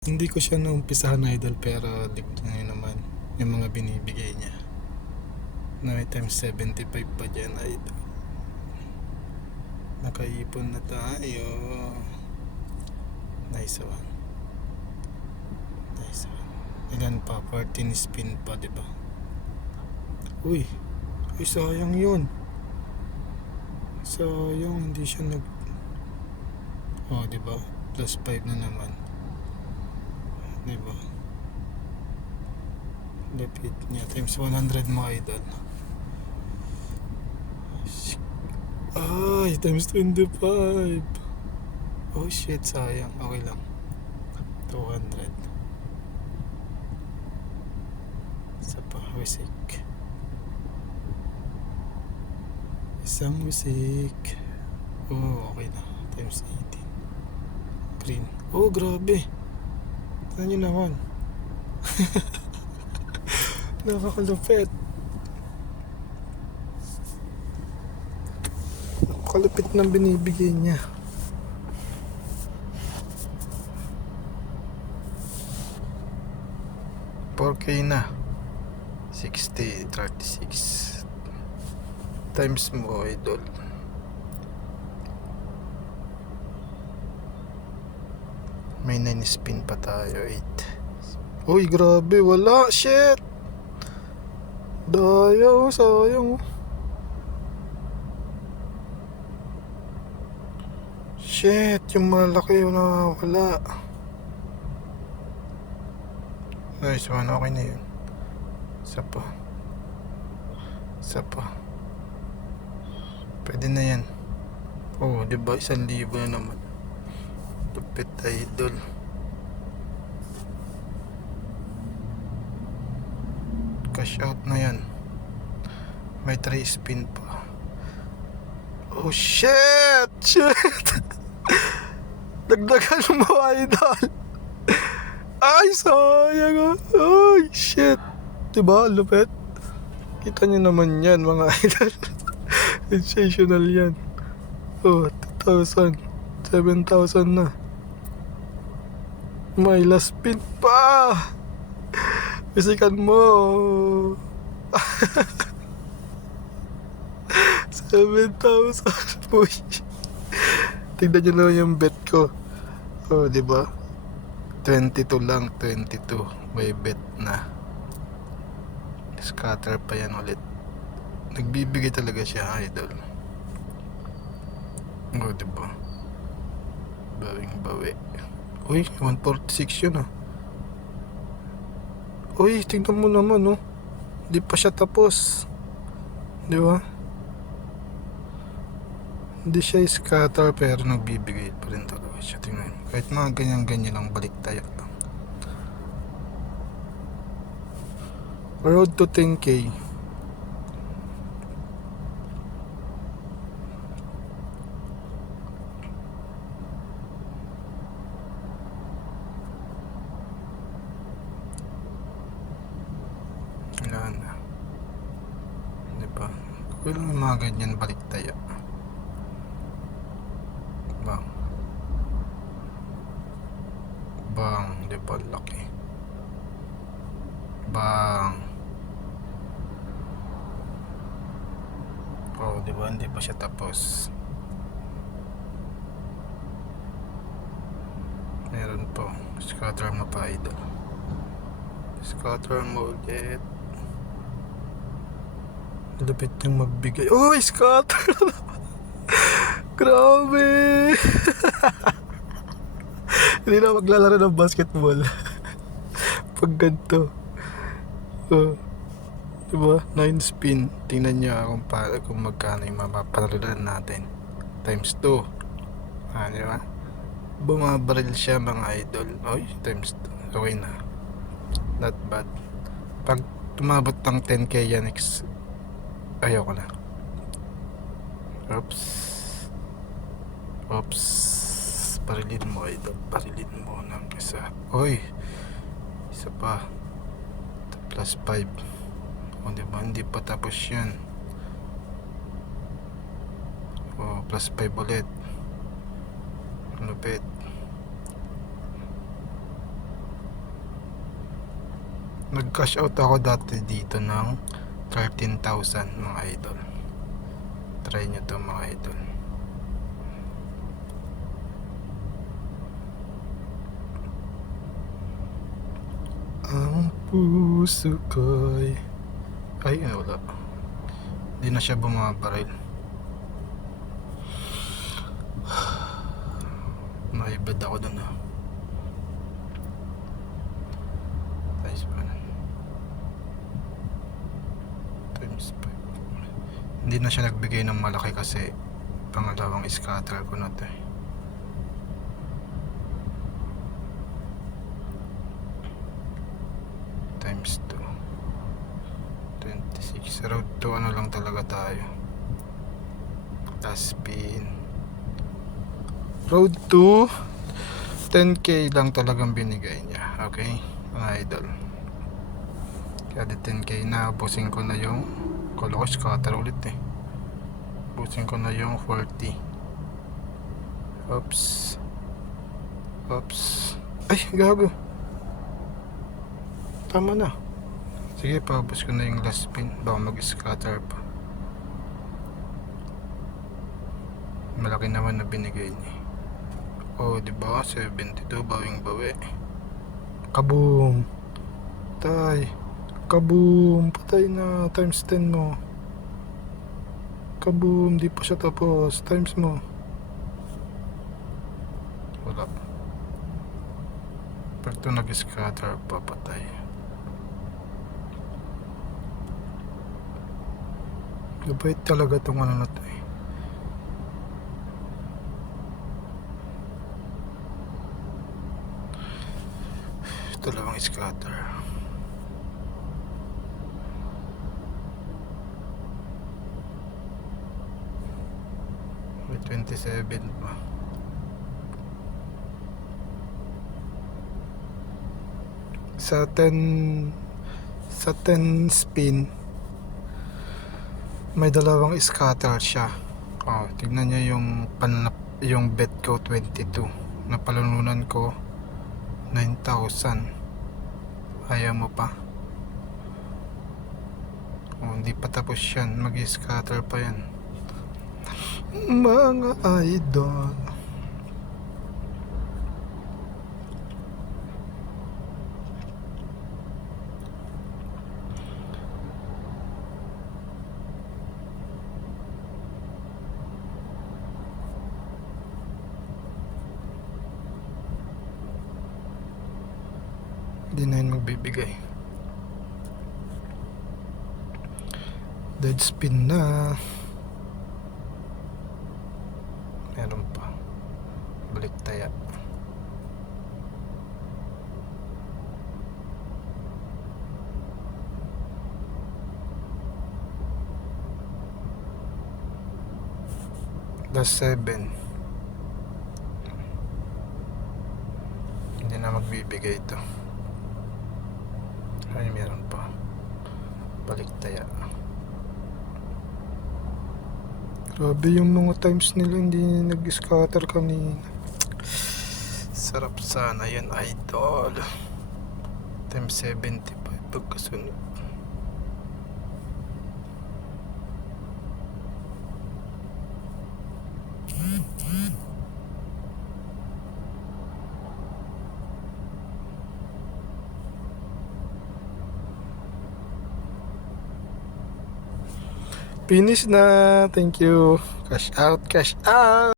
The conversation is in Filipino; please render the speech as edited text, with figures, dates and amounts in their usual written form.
Hindi ko siya naumpisahan idol, pero ngayon naman yung mga binibigay niya na may times 75 pa dyan idol. Nakaipon na tayo. Nice one. Nice one. Ilan pa? 14 spin pa, diba? Uy, sayang yun. Sayang, hindi siya diba? Plus 5 na naman. Diba? Lapit niya. Times 100 mga idol. Ay, times 25. Oh shit, sayang. Okay lang. 200. Isa pa, wisik. Isang wisik. Oh, okay na. Times 18. Green. Oh, grabe. Tignan nyo naman. Nakakalupit. Nakakalupit ng binibigay niya. $4K na. 60, 36 times mo idol. May 9 spin pa tayo. 8. Uy, grabe, wala. Shit. Daya, sayang. Shit, yung malaki yung nakawala. Nice one, okay na yun. Isa pa. Pwede na yan. Oh, diba? 1,000 na naman. Lupit idol. Cash out na yan. May 3 spin pa. Oh shit! Dagdagan mo idol. Ay, sayang. Ay, shit. Diba? Lupit. Kita nyo naman yan mga idol. Sensational yan. Oh, 2,000. 7,000 na. May last spin pa. Bisikan mo. 7,000. Uy. Tignan nyo naman yung bet ko. Oh, diba? 22 lang. 22. May bet na. Scatter pa yan ulit. Nagbibigay talaga siya idol. Oh, diba? Bawing bawi. Uy, 146 yun ah. Uy, tingnan mo naman oh. Di pa siya tapos. Di ba? Hindi siya scatter pero nagbibigay pa rin talaga siya. Tingnan. Kahit mga ganyan-ganyan lang, balik tayo lang. Road to 10K. Wala na. Diba? Kung yung mga ganyan, balik tayo. Bang. Bang. Diba? Laki. Bang. Oh, diba? Hindi pa siya tapos. Meron po. Scatter mo pa idol. Scatter mo ulit. Lapit niyang magbigay. Oh, scatter! Grabe! Hindi na maglalaro ng basketball. Pag ganito. Oh. Diba? 9 spin. Tingnan niyo kung magkano yung mapapanalunan natin. Times 2. Diba? Bumabaril siya mga idol. Oy, times 2. Okay na. Not bad. Pag tumabot ng 10K yan, ayoko na. Oops. Parilin mo idol. Parilin mo ng isa. Oy. Isa pa. Plus 5. O diba? Hindi pa tapos yan. O plus 5 ulit. Lupit. Nag-cash out ako dati dito ng 13,000 mga idol. Try nyo to mga idol. Ang puso ko'y wala. Hindi na siya bumabaril. Naibad ako dun Nice man. Times 5. Hindi na siya nagbigay ng malaki kasi pangalawang scatter ko na to Times 2 26. Road to ano lang talaga tayo. Last spin. Road to 10k lang talagang binigay niya. Okay mga idol. Kaya di 10k na. Busing ko na yung kala ko scatter ulit busing ko na yung 40. Oops. Ay gago. Tama na. Sige, paubos ko na yung last spin. Baka mag-scatter pa. Malaki naman na binigay niya. Oh, diba? 72, bawing bawi. Kaboom! Tay! Kaboom! Patay na! Times 10 mo. Kaboom! Di pa siya tapos. Times mo. Wala. Pag ito nag-scatter, papatay. Gabait talaga itong ano na ito Dalawang scatter. May 27 pa. Sa 10 spin may dalawang scatter siya. Tignan niyo yung yung bet ko 22. Napalununan ko 9,000. Ayaw mo pa. Hindi pa tapos yan. Mag-scatter pa yan. Mga idol. Hindi na yun magbibigay. Dead spin na. Meron pa. Balik taya. Last 7. Hindi na magbibigay ito. Ay, meron pa. Balik taya. Grabe yung mga times nila hindi nag-scatter kanina. Sarap sana yun, idol. Times 75 pagkasunod. Finish na. Thank you. Cash out, cash out.